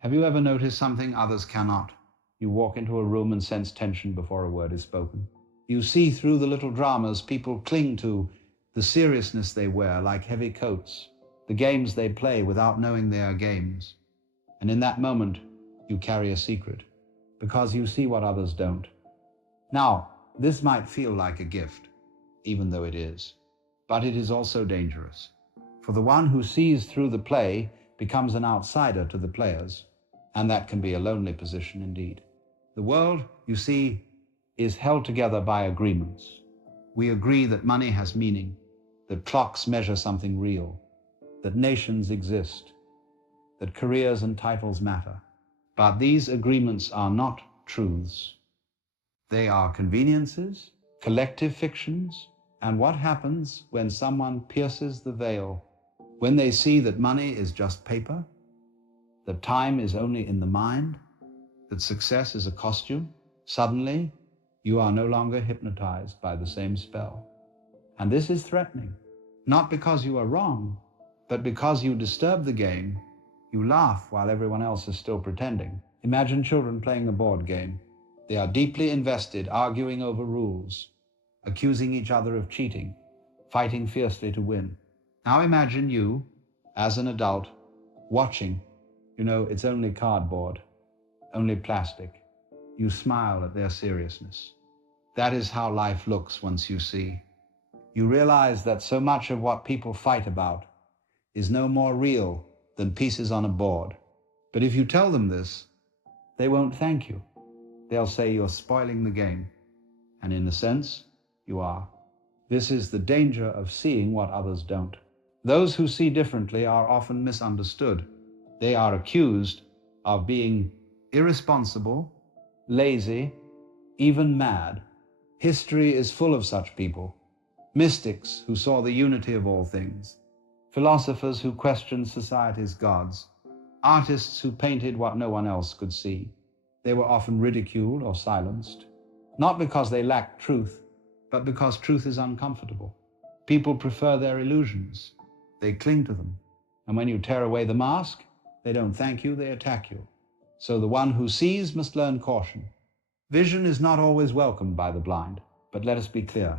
Have you ever noticed something others cannot? You walk into a room and sense tension before a word is spoken. You see through the little dramas people cling to, the seriousness they wear like heavy coats, the games they play without knowing they are games. And in that moment, you carry a secret, because you see what others don't. Now, this might feel like a gift, even though it is, but it is also dangerous. For the one who sees through the play becomes an outsider to the players, and that can be a lonely position indeed. The world, you see, is held together by agreements. We agree that money has meaning, that clocks measure something real, that nations exist, that careers and titles matter. But these agreements are not truths. They are conveniences, collective fictions, and what happens when someone pierces the veil, when they see that money is just paper, that time is only in the mind, that success is a costume? Suddenly, you are no longer hypnotized by the same spell. And this is threatening, not because you are wrong, but because you disturb the game. You laugh while everyone else is still pretending. Imagine children playing a board game. They are deeply invested, arguing over rules, accusing each other of cheating, fighting fiercely to win. Now imagine you, as an adult, watching. You know, it's only cardboard, only plastic. You smile at their seriousness. That is how life looks once you see. You realize that so much of what people fight about is no more real than pieces on a board. But if you tell them this, they won't thank you. They'll say you're spoiling the game. And in a sense, you are. This is the danger of seeing what others don't. Those who see differently are often misunderstood. They are accused of being irresponsible, lazy, even mad. History is full of such people. Mystics who saw the unity of all things. Philosophers who questioned society's gods. Artists who painted what no one else could see. They were often ridiculed or silenced, not because they lacked truth, but because truth is uncomfortable. People prefer their illusions. They cling to them. And when you tear away the mask, they don't thank you, they attack you. So the one who sees must learn caution. Vision is not always welcomed by the blind, but let us be clear.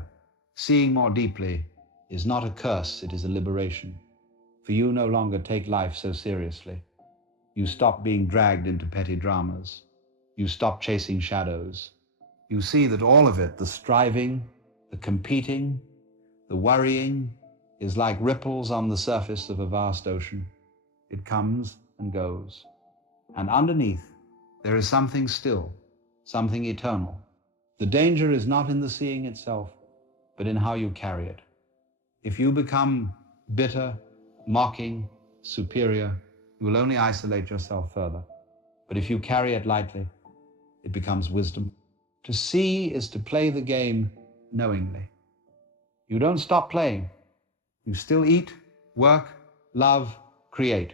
Seeing more deeply is not a curse, it is a liberation. For you no longer take life so seriously. You stop being dragged into petty dramas. You stop chasing shadows. You see that all of it, the striving, the competing, the worrying, is like ripples on the surface of a vast ocean. It comes and goes. And underneath, there is something still, something eternal. The danger is not in the seeing itself, but in how you carry it. If you become bitter, mocking, superior, you will only isolate yourself further. But if you carry it lightly, it becomes wisdom. To see is to play the game knowingly. You don't stop playing. You still eat, work, love, create.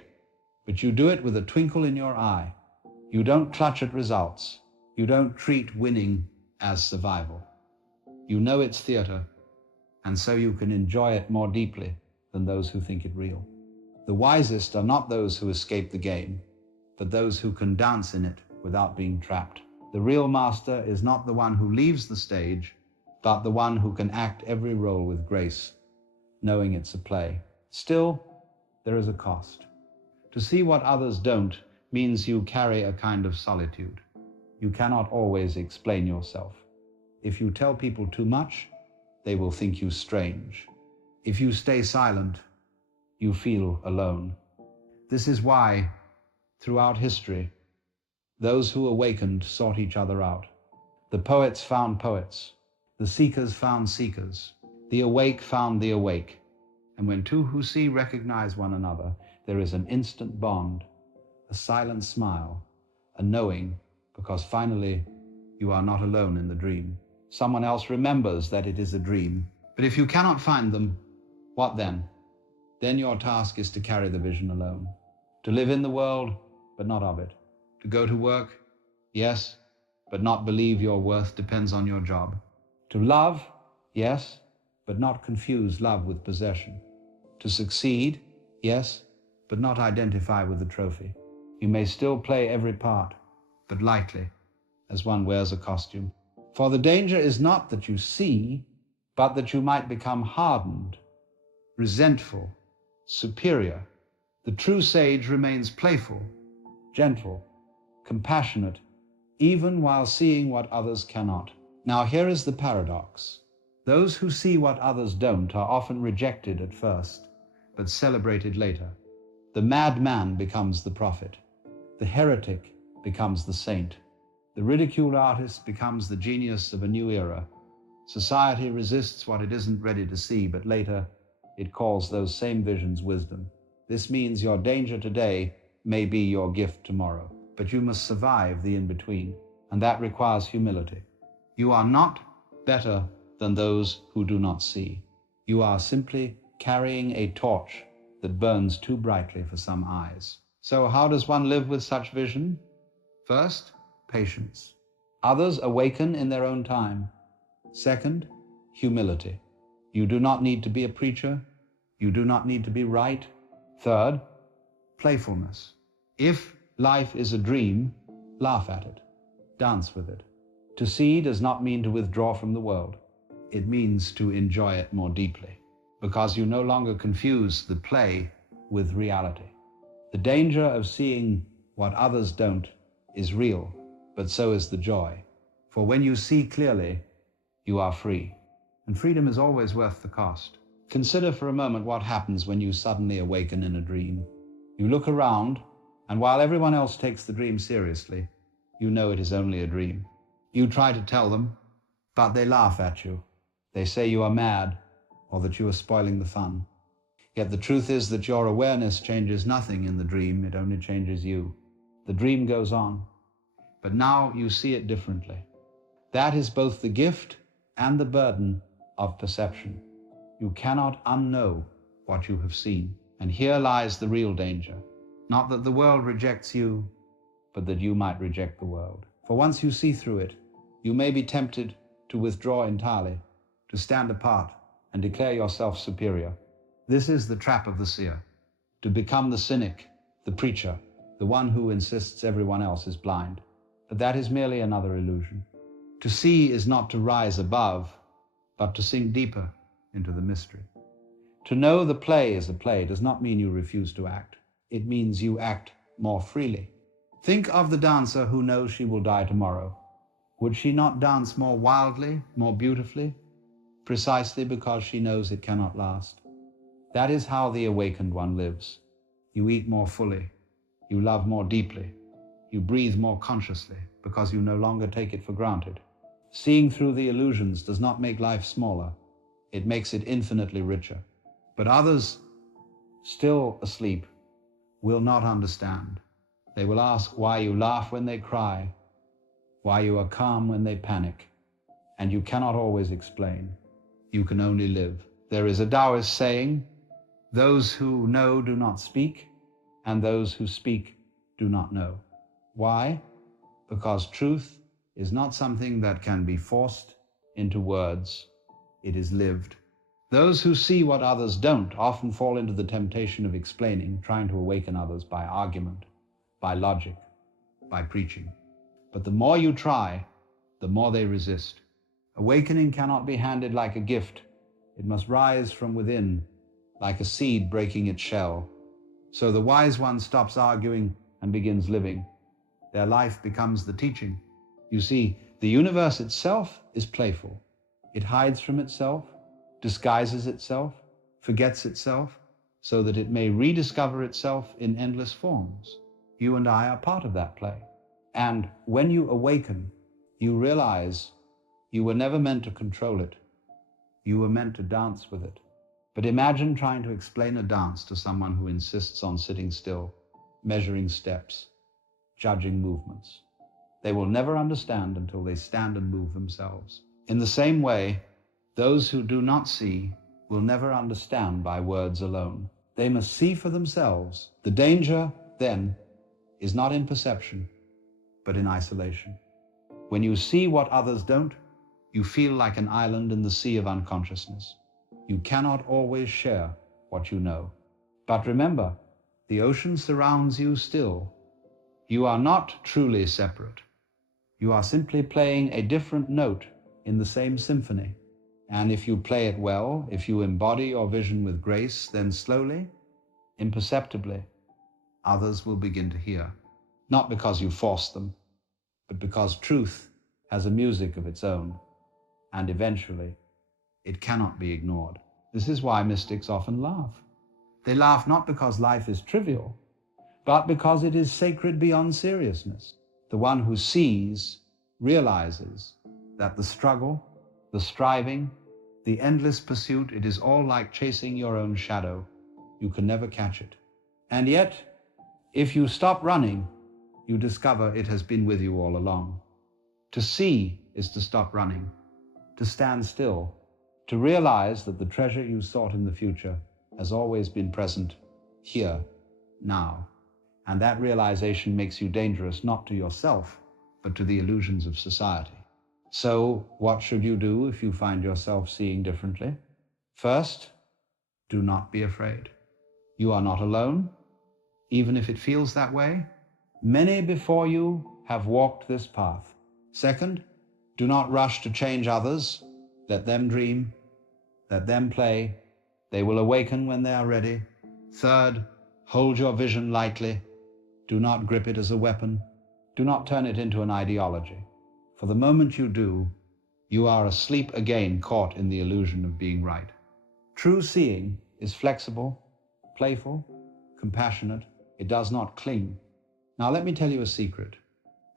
But you do it with a twinkle in your eye. You don't clutch at results. You don't treat winning as survival. You know it's theater, and so you can enjoy it more deeply than those who think it real. The wisest are not those who escape the game, but those who can dance in it without being trapped. The real master is not the one who leaves the stage, but the one who can act every role with grace, knowing it's a play. Still, there is a cost. To see what others don't means you carry a kind of solitude. You cannot always explain yourself. If you tell people too much, they will think you strange. If you stay silent, you feel alone. This is why, throughout history, those who awakened sought each other out. The poets found poets. The seekers found seekers. The awake found the awake. And when two who see recognize one another, there is an instant bond, a silent smile, a knowing, because finally you are not alone in the dream. Someone else remembers that it is a dream. But if you cannot find them, what then? Then your task is to carry the vision alone. To live in the world, but not of it. To go to work, yes, but not believe your worth depends on your job. To love, yes, but not confuse love with possession. To succeed, yes, but not identify with the trophy. You may still play every part, but lightly, as one wears a costume. For the danger is not that you see, but that you might become hardened, resentful, superior. The true sage remains playful, gentle, compassionate, even while seeing what others cannot. Now here is the paradox. Those who see what others don't are often rejected at first, but celebrated later. The madman becomes the prophet. The heretic becomes the saint. The ridiculed artist becomes the genius of a new era. Society resists what it isn't ready to see, but later it calls those same visions wisdom. This means your danger today may be your gift tomorrow, but you must survive the in-between, and that requires humility. You are not better than those who do not see. You are simply carrying a torch that burns too brightly for some eyes. So how does one live with such vision? First, patience. Others awaken in their own time. Second, humility. You do not need to be a preacher. You do not need to be right. Third, playfulness. If life is a dream, laugh at it. Dance with it. To see does not mean to withdraw from the world. It means to enjoy it more deeply, because you no longer confuse the play with reality. The danger of seeing what others don't is real, but so is the joy. For when you see clearly, you are free. And freedom is always worth the cost. Consider for a moment what happens when you suddenly awaken in a dream. You look around, and while everyone else takes the dream seriously, you know it is only a dream. You try to tell them, but they laugh at you. They say you are mad, or that you are spoiling the fun. Yet the truth is that your awareness changes nothing in the dream, it only changes you. The dream goes on, but now you see it differently. That is both the gift and the burden of perception. You cannot unknow what you have seen. And here lies the real danger. Not that the world rejects you, but that you might reject the world. For once you see through it, you may be tempted to withdraw entirely, to stand apart and declare yourself superior. This is the trap of the seer, to become the cynic, the preacher, the one who insists everyone else is blind. But that is merely another illusion. To see is not to rise above, but to sink deeper into the mystery. To know the play is a play does not mean you refuse to act. It means you act more freely. Think of the dancer who knows she will die tomorrow. Would she not dance more wildly, more beautifully? Precisely because she knows it cannot last. That is how the awakened one lives. You eat more fully. You love more deeply. You breathe more consciously because you no longer take it for granted. Seeing through the illusions does not make life smaller. It makes it infinitely richer. But others, still asleep, will not understand. They will ask why you laugh when they cry, why you are calm when they panic, and you cannot always explain. You can only live. There is a Taoist saying, those who know do not speak, and those who speak do not know. Why? Because truth is not something that can be forced into words. It is lived. Those who see what others don't often fall into the temptation of explaining, trying to awaken others by argument, by logic, by preaching. But the more you try, the more they resist. Awakening cannot be handed like a gift. It must rise from within, like a seed breaking its shell. So the wise one stops arguing and begins living. Their life becomes the teaching. You see, the universe itself is playful. It hides from itself, disguises itself, forgets itself, so that it may rediscover itself in endless forms. You and I are part of that play. And when you awaken, you realize you were never meant to control it. You were meant to dance with it. But imagine trying to explain a dance to someone who insists on sitting still, measuring steps, judging movements. They will never understand until they stand and move themselves. In the same way, those who do not see will never understand by words alone. They must see for themselves. The danger, then, is not in perception, but in isolation. When you see what others don't, you feel like an island in the sea of unconsciousness. You cannot always share what you know. But remember, the ocean surrounds you still, You are not truly separate. You are simply playing a different note in the same symphony. And if you play it well, if you embody your vision with grace, then slowly, imperceptibly, others will begin to hear. Not because you force them, but because truth has a music of its own, and eventually it cannot be ignored. This is why mystics often laugh. They laugh not because life is trivial, but because it is sacred beyond seriousness. The one who sees realizes that the struggle, the striving, the endless pursuit, it is all like chasing your own shadow. You can never catch it. And yet, if you stop running, you discover it has been with you all along. To see is to stop running, to stand still, to realize that the treasure you sought in the future has always been present here, now. And that realization makes you dangerous not to yourself, but to the illusions of society. So, what should you do if you find yourself seeing differently? First, do not be afraid. You are not alone, even if it feels that way. Many before you have walked this path. Second, do not rush to change others. Let them dream. Let them play. They will awaken when they are ready. Third, hold your vision lightly. Do not grip it as a weapon. Do not turn it into an ideology. For the moment you do, you are asleep again, caught in the illusion of being right. True seeing is flexible, playful, compassionate. It does not cling. Now let me tell you a secret.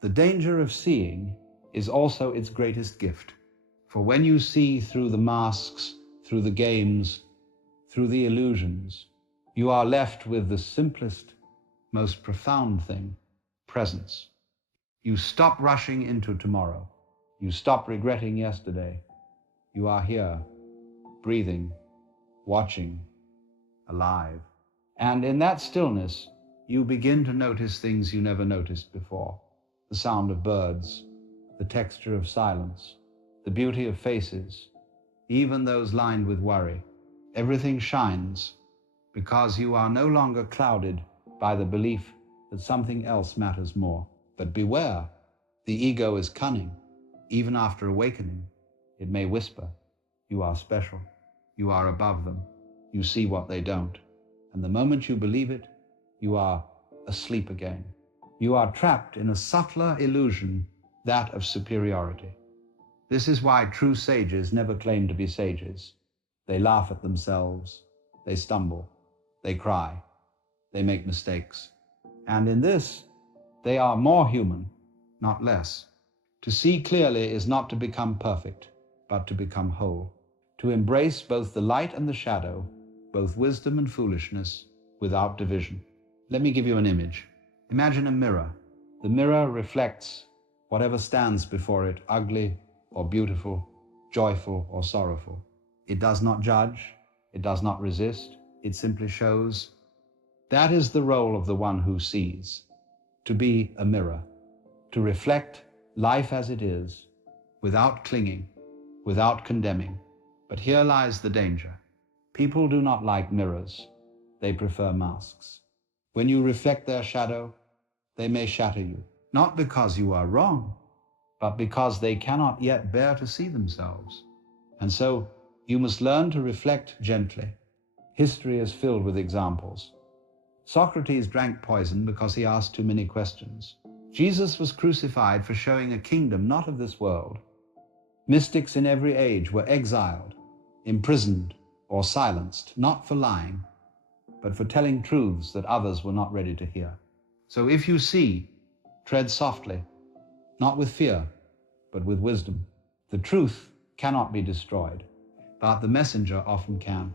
The danger of seeing is also its greatest gift. For when you see through the masks, through the games, through the illusions, you are left with the simplest, most profound thing, presence. You stop rushing into tomorrow. You stop regretting yesterday. You are here, breathing, watching, alive. And in that stillness, you begin to notice things you never noticed before. The sound of birds, the texture of silence, the beauty of faces, even those lined with worry. Everything shines because you are no longer clouded by the belief that something else matters more. But beware, the ego is cunning. Even after awakening, it may whisper, you are special, you are above them, you see what they don't. And the moment you believe it, you are asleep again. You are trapped in a subtler illusion, that of superiority. This is why true sages never claim to be sages. They laugh at themselves, they stumble, they cry, they make mistakes. And in this, they are more human, not less. To see clearly is not to become perfect, but to become whole. To embrace both the light and the shadow, both wisdom and foolishness, without division. Let me give you an image. Imagine a mirror. The mirror reflects whatever stands before it, ugly or beautiful, joyful or sorrowful. It does not judge, it does not resist, it simply shows. That is the role of the one who sees. To be a mirror, to reflect life as it is, without clinging, without condemning. But here lies the danger. People do not like mirrors. They prefer masks. When you reflect their shadow, they may shatter you, not because you are wrong, but because they cannot yet bear to see themselves. And so you must learn to reflect gently. History is filled with examples. Socrates drank poison because he asked too many questions. Jesus was crucified for showing a kingdom not of this world. Mystics in every age were exiled, imprisoned, or silenced, not for lying, but for telling truths that others were not ready to hear. So if you see, tread softly, not with fear, but with wisdom. The truth cannot be destroyed, but the messenger often can.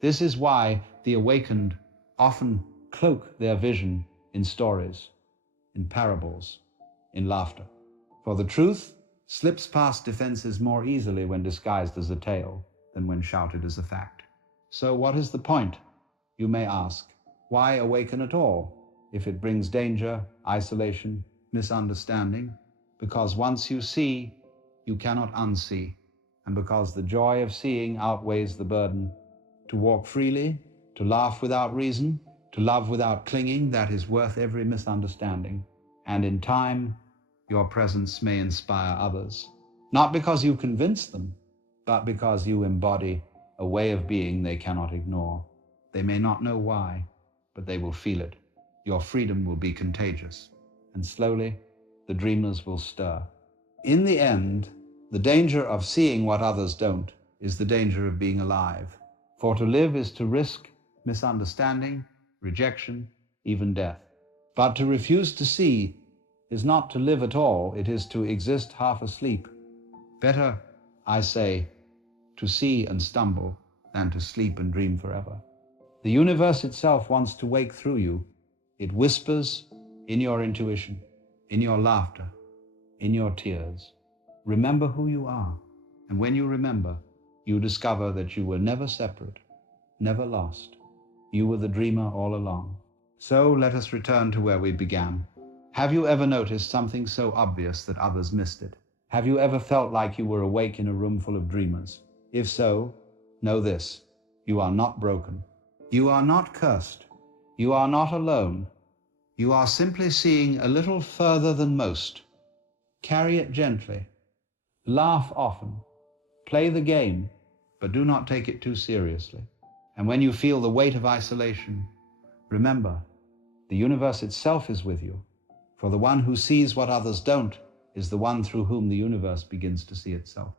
This is why the awakened often cloak their vision in stories, in parables, in laughter. For the truth slips past defenses more easily when disguised as a tale than when shouted as a fact. So what is the point? You may ask, why awaken at all if it brings danger, isolation, misunderstanding? Because once you see, you cannot unsee. And because the joy of seeing outweighs the burden. To walk freely, to laugh without reason, to love without clinging, that is worth every misunderstanding. and in time, your presence may inspire others, not because you convince them, but because you embody a way of being they cannot ignore. They may not know why, but they will feel it. Your freedom will be contagious, and slowly, the dreamers will stir. In the end, the danger of seeing what others don't is the danger of being alive. For to live is to risk misunderstanding, rejection, even death. But to refuse to see is not to live at all, it is to exist half asleep. Better, I say, to see and stumble than to sleep and dream forever. The universe itself wants to wake through you. It whispers in your intuition, in your laughter, in your tears. Remember who you are. And when you remember, you discover that you were never separate, never lost. You were the dreamer all along. So let us return to where we began. Have you ever noticed something so obvious that others missed it? Have you ever felt like you were awake in a room full of dreamers? If so, know this: you are not broken. You are not cursed. You are not alone. You are simply seeing a little further than most. Carry it gently. Laugh often. Play the game, but do not take it too seriously. And when you feel the weight of isolation, remember, the universe itself is with you. For the one who sees what others don't is the one through whom the universe begins to see itself.